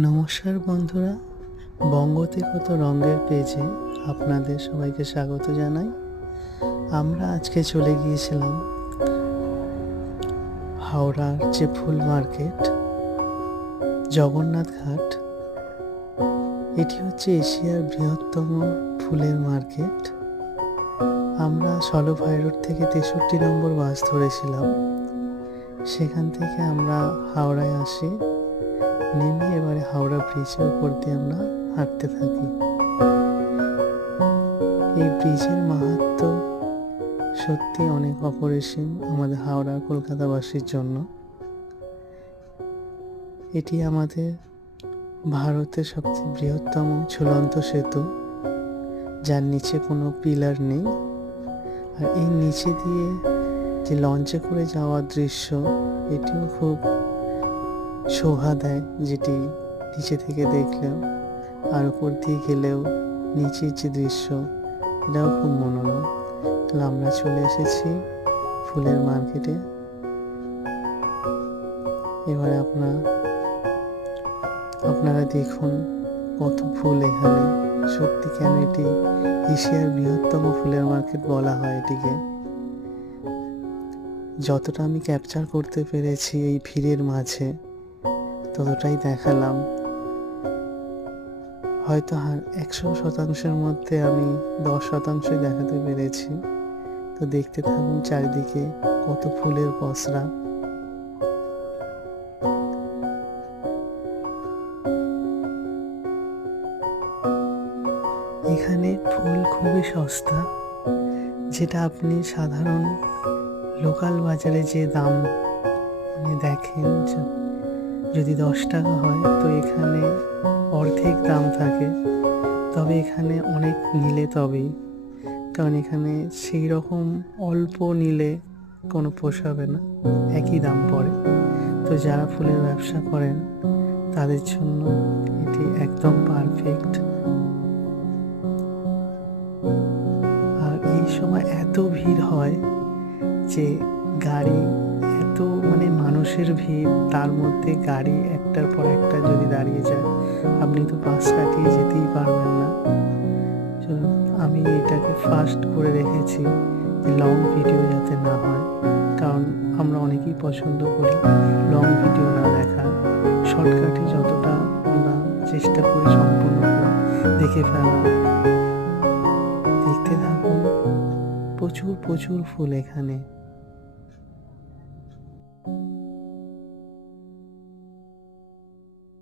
নমস্কার বন্ধুরা, বঙ্গতে কত রঙের পেজে আপনাদের সবাইকে স্বাগত জানাই। আমরা আজকে চলে গিয়েছিলাম হাওড়ার যে ফুল মার্কেট জগন্নাথ ঘাট। এটি হচ্ছে এশিয়ার বৃহত্তম ফুলের মার্কেট। আমরা সলভাই রোড থেকে 63 নম্বর বাস ধরেছিলাম। সেখান থেকে আমরা হাওড়ায় আসি, নেমে এবারে হাওড়া ব্রিজের উপর দিয়ে আমরা হাঁটতে থাকি। এই ব্রিজের মাহাত্ম্য সত্যি অনেক অপরিসীম আমাদের হাওড়া কলকাতাবাসীর জন্য। এটি আমাদের ভারতের সবচেয়ে বৃহত্তম ঝুলন্ত সেতু, যার নিচে কোনো পিলার নেই। আর এই নিচে দিয়ে যে লঞ্চে করে যাওয়ার দৃশ্য, এটিও খুব শোভা দেয়, যেটি নিচে থেকে দেখলেও আর উপর দিয়ে গেলেও নিচের যে দৃশ্য, এটাও খুব মনোরম। তাহলে আমরা চলে এসেছি ফুলের মার্কেটে। এবারে আপনারা দেখুন কত ফুল এখানে। সত্যি কেন এটি এশিয়ার বৃহত্তম ফুলের মার্কেট বলা হয় এটিকে। যতটা আমি ক্যাপচার করতে পেরেছি এই ভিড়ের মাঝে, ততটাই দেখালাম। হয়তো 100% মধ্যে আমি 10% দেখাতে পেরেছি। তো দেখতে থাকুন চারিদিকে কত ফুলের পসরা। এখানে ফুল খুবই সস্তা, যেটা আপনি সাধারণ লোকাল বাজারে যে দাম দেখেন, যদি 10 টাকা হয় তো এখানে অর্ধেক দাম থাকে। তবে এখানে অনেক নিলে তবেই, কারণ এখানে সেই রকম অল্প নিলে কোনো পোষাবে না, একই দাম পড়ে। তো যারা ফুলের ব্যবসা করেন তাদের জন্য এটি একদম পারফেক্ট। আর এই সময় এত ভিড় হয় যে গাড়ি এত মানুষের ভিড়, তার মধ্যে গাড়ি একটার পর একটা যদি দাঁড়িয়ে যায়, আপনি তো পাশ কাটিয়ে যেতেই পারবেন না। আমি এটাকে ফাস্ট করে রেখেছি লং ভিডিও যাতে না হয়, কারণ আমরা অনেকেই পছন্দ করি লং ভিডিও না দেখা। শর্টকাটে যতটা আমরা চেষ্টা করি সম্পূর্ণ করে দেখে ফেলা। দেখতে থাকুন, প্রচুর প্রচুর ফুল এখানে।